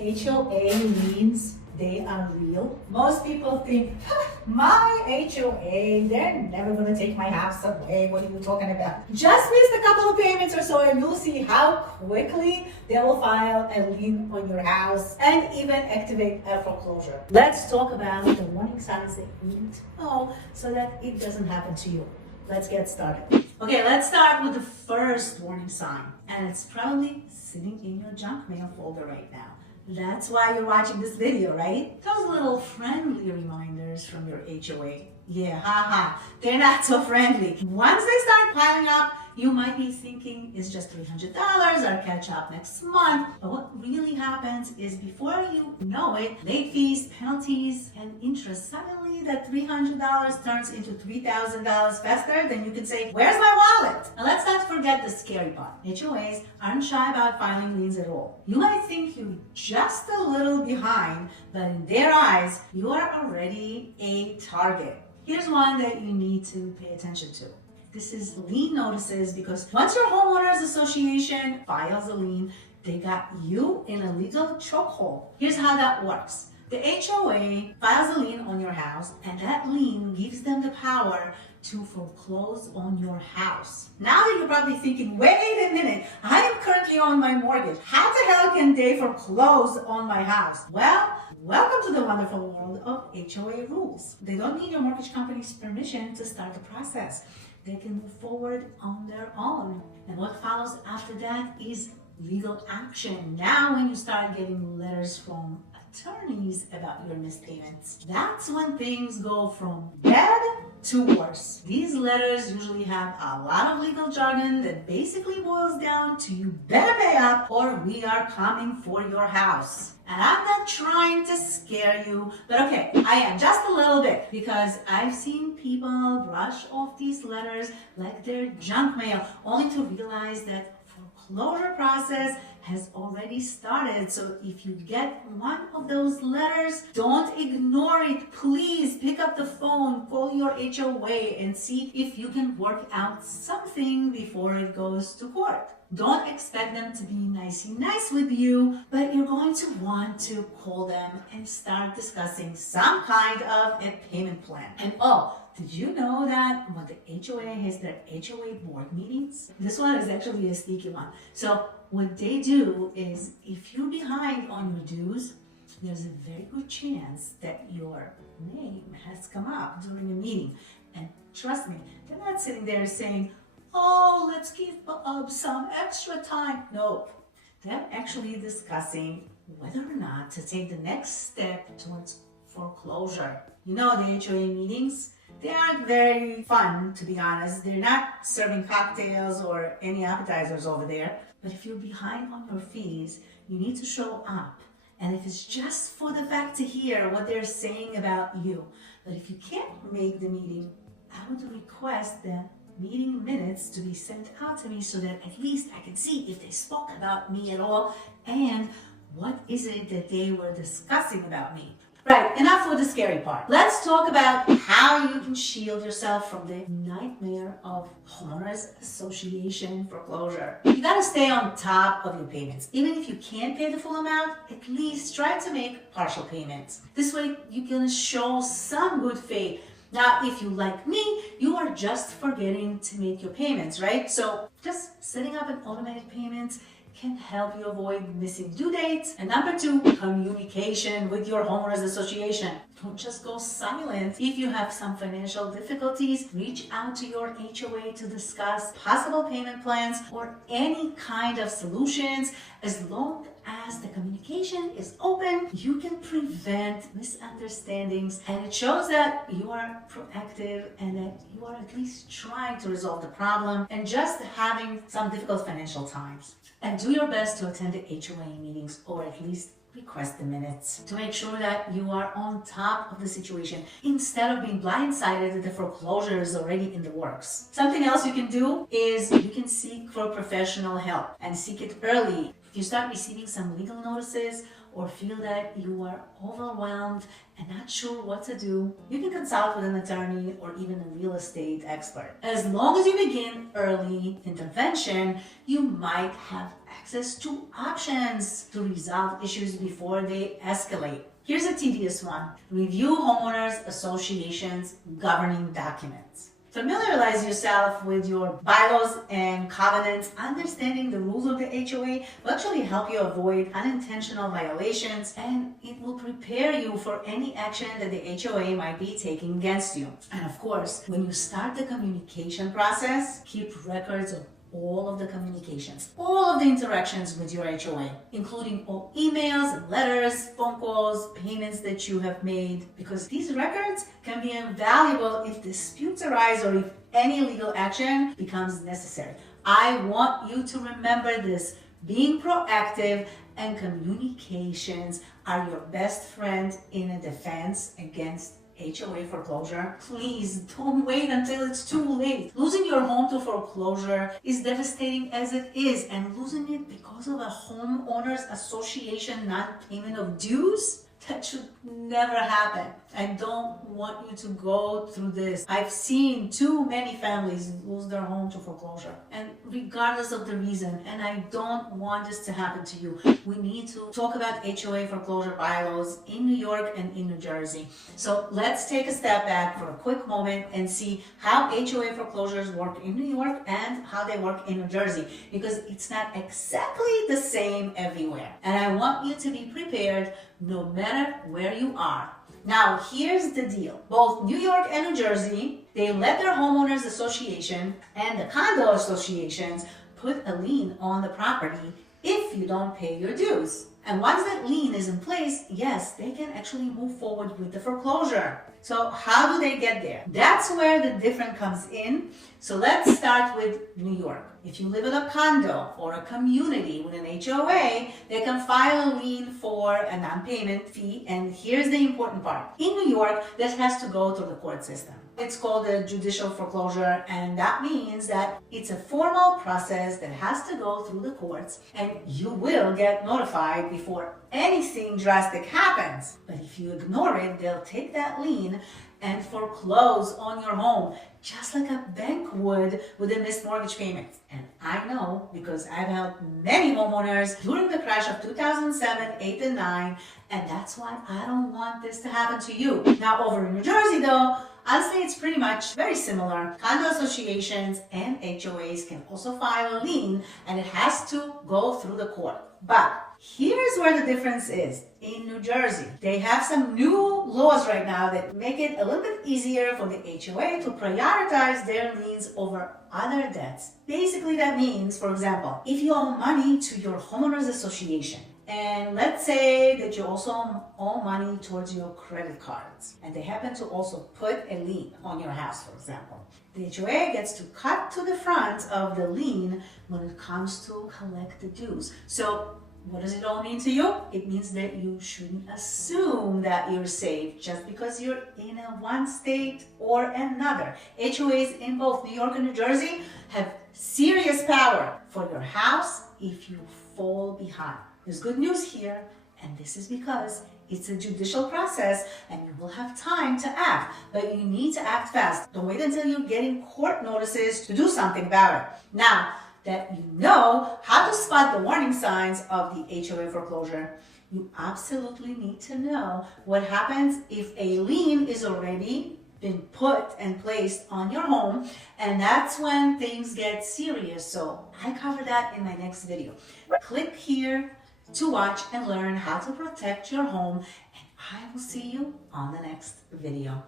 HOA liens, they are real. Most people think, my HOA, they're never gonna take my house away. What are you talking about? Just miss a couple of payments or so and you'll see how quickly they will file a lien on your house and even activate a foreclosure. Let's talk about the warning signs that you need to know so that it doesn't happen to you. Let's get started. Okay, let's start with the first warning sign. And it's probably sitting in your junk mail folder right now. That's why you're watching this video, right? Those little friendly reminders from your HOA. Yeah, haha, they're not so friendly. Once they start piling up, you might be thinking it's just $300, I'll catch up next month. But what really happens is before you know it, late fees, penalties, and interest, suddenly that $300 turns into $3,000 faster than you can say, where's my wallet? And let's not forget the scary part. HOAs aren't shy about filing liens at all. You might think you're just a little behind, but in their eyes, you are already a target. Here's one that you need to pay attention to. This is lien notices, because once your homeowners association files a lien, they got you in a legal chokehold. Here's how that works. The HOA files a lien on your house, and that lien gives them the power to foreclose on your house. Now that you're probably thinking, wait a minute, I am currently on my mortgage. How the hell can they foreclose on my house? Well, welcome to the wonderful world of HOA rules. They don't need your mortgage company's permission to start the process. They can move forward on their own. And what follows after that is legal action. Now when you start getting letters from attorneys about your missed payments, that's when things go from bad to worse. These letters usually have a lot of legal jargon that basically boils down to you better pay up or we are coming for your house. And I'm not trying to scare you, but okay, I am just a little bit, because I've seen people brush off these letters like they're junk mail, only to realize that foreclosure process has already started. So if you get one of those letters, don't ignore it. Please pick up the phone, call your HOA and see if you can work out something before it goes to court. Don't expect them to be nice with you, but you're going to want to call them and start discussing some kind of a payment plan. And did you know that when the HOA has their HOA board meetings? This one is actually a sneaky one. So what they do is, if you're behind on your dues, there's a very good chance that your name has come up during a meeting. And trust me, they're not sitting there saying, oh, let's give some extra time. No, they're actually discussing whether or not to take the next step towards foreclosure. You know, the HOA meetings, they aren't very fun, to be honest. They're not serving cocktails or any appetizers over there. But if you're behind on your fees, you need to show up. And if it's just for the fact to hear what they're saying about you. But if you can't make the meeting, I would request that meeting minutes to be sent out to me so that at least I can see if they spoke about me at all and what is it that they were discussing about me. Right, enough with the scary part. Let's talk about how you can shield yourself from the nightmare of Homeowners Association foreclosure. You gotta stay on top of your payments. Even if you can't pay the full amount, at least try to make partial payments. This way you can show some good faith. Now, if you, like me, you are just forgetting to make your payments, right? So just setting up an automated payments can help you avoid missing due dates. And number two, communication with your homeowners association. Don't just go silent. If you have some financial difficulties, reach out to your HOA to discuss possible payment plans or any kind of solutions. As long as the communication is open, you can prevent misunderstandings, and it shows that you are proactive and that you are at least trying to resolve the problem and just having some difficult financial times. And do your best to attend the HOA meetings, or at least request the minutes, to make sure that you are on top of the situation instead of being blindsided that the foreclosure is already in the works. Something else you can do is you can seek for professional help, and seek it early. If you start receiving some legal notices or feel that you are overwhelmed and not sure what to do, you can consult with an attorney or even a real estate expert. As long as you begin early intervention, you might have access to options to resolve issues before they escalate. Here's a tedious one. Review homeowners associations governing documents. Familiarize yourself with your bylaws and covenants. Understanding the rules of the HOA will actually help you avoid unintentional violations, and it will prepare you for any action that the HOA might be taking against you. And of course, when you start the communication process, keep records of all of the communications, all of the interactions with your HOA, including all emails and letters, phone calls, payments that you have made, because these records can be invaluable if disputes arise or if any legal action becomes necessary. I want you to remember this. Being proactive and communications are your best friend in a defense against HOA foreclosure. Please don't wait until it's too late. Losing your home to foreclosure is devastating as it is, and losing it because of a homeowners association non-payment of dues, that should never happen. I don't want you to go through this. I've seen too many families lose their home to foreclosure, and regardless of the reason, and I don't want this to happen to you. We need to talk about HOA foreclosure bylaws in New York and in New Jersey. So let's take a step back for a quick moment and see how HOA foreclosures work in New York and how they work in New Jersey, because it's not exactly the same everywhere. And I want you to be prepared no matter where you are. Now, here's the deal. Both New York and New Jersey, they let their homeowners association and the condo associations put a lien on the property if you don't pay your dues. And once that lien is in place, yes, they can actually move forward with the foreclosure. So how do they get there? That's where the difference comes in. So let's start with New York. If you live in a condo or a community with an HOA, they can file a lien for a non-payment fee. And here's the important part. In New York, this has to go through the court system. It's called a judicial foreclosure, and that means that it's a formal process that has to go through the courts, and you will get notified before anything drastic happens. But if you ignore it, they'll take that lien and foreclose on your home, just like a bank would with a missed mortgage payment. And I know because I've helped many homeowners during the crash of 2007, 8, and 9, and that's why I don't want this to happen to you. Now, over in New Jersey, though, honestly, it's pretty much very similar. Condo associations and HOAs can also file a lien, and it has to go through the court. But here's where the difference is. In New Jersey, they have some new laws right now that make it a little bit easier for the HOA to prioritize their liens over other debts. Basically, that means, for example, if you owe money to your homeowners association, and let's say that you also owe money towards your credit cards, and they happen to also put a lien on your house, for example, the HOA gets to cut to the front of the lien when it comes to collect the dues. So what does it all mean to you? It means that you shouldn't assume that you're safe just because you're in one state or another. HOAs in both New York and New Jersey have serious power for your house if you fall behind. There's good news here, and this is because it's a judicial process and you will have time to act, but you need to act fast. Don't wait until you're getting court notices to do something about it. Now that you know how to spot the warning signs of the HOA foreclosure, you absolutely need to know what happens if a lien is already been put and placed on your home, and that's when things get serious. So I cover that in my next video. Click here to watch and learn how to protect your home, and I will see you on the next video.